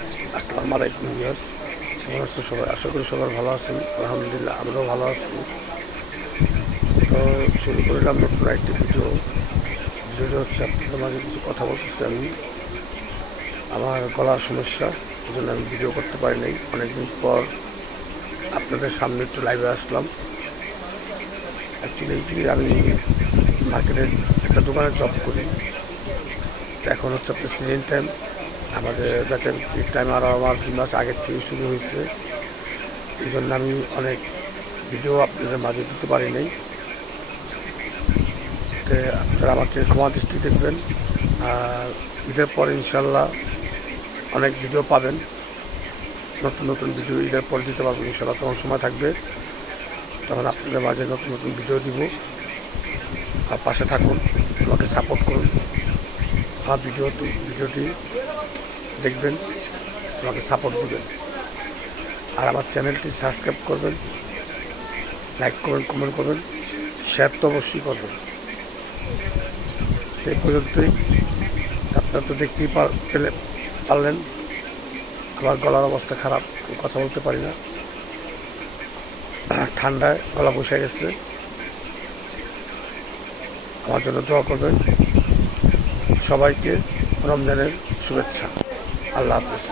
আসসালামু আলাইকুম ভিউয়ার্স, কেমন আছেন সবাই? আশা করি সবাই ভালো আছেন। আলহামদুলিল্লাহ আমরাও ভালো আছি। তো শুরু করলাম নতুন একটি ভিডিওটা হচ্ছে আপনাদের মাঝে কিছু কথা বলতেছি। আমি আমার গলার সমস্যা, এই জন্য আমি ভিডিও করতে পারি নাই। অনেকদিন পর আপনাদের সামনে একটু লাইভে আসলাম। অ্যাকচুয়ালি কি আমি মার্কেটের একটা দোকানে জব করি। এখন হচ্ছে আপনার সিজন টাইম, আমাদের বেচার টাইম আরও আমার 2 মাস আগের থেকে শুরু হয়েছে। এই জন্য আমি অনেক ভিডিও আপনাদের মাঝে দিতে পারি নাই। আপনারা আমাকে ক্ষমা দৃষ্টি দেখবেন। আর ঈদের পর ইনশাল্লাহ অনেক ভিডিও পাবেন, নতুন নতুন ভিডিও ঈদের পর দিতে পারবো ইনশাল্লাহ। তখন সময় থাকবে, তখন আপনাদের মাঝে নতুন নতুন ভিডিও দিব। আর পাশে থাকুন, আমাকে সাপোর্ট করুন। আমার ভিডিওটি দেখবেন, আমাকে সাপোর্ট দিবেন। আর আমার চ্যানেলটি সাবস্ক্রাইব করবেন, লাইক করবেন, কমেন্ট করবেন, শেয়ার তো অবশ্যই করবেন। এই পর্যন্তই। আপনারা তো দেখতেই পারলেন আমার গলার অবস্থা খারাপ, আমি কথা বলতে পারি না, ঠান্ডায় গলা বসে গেছে। আমার জন্য দোয়া করবেন। সবাইকে রমজানের শুভেচ্ছা। আল্লাহ হাফেজ।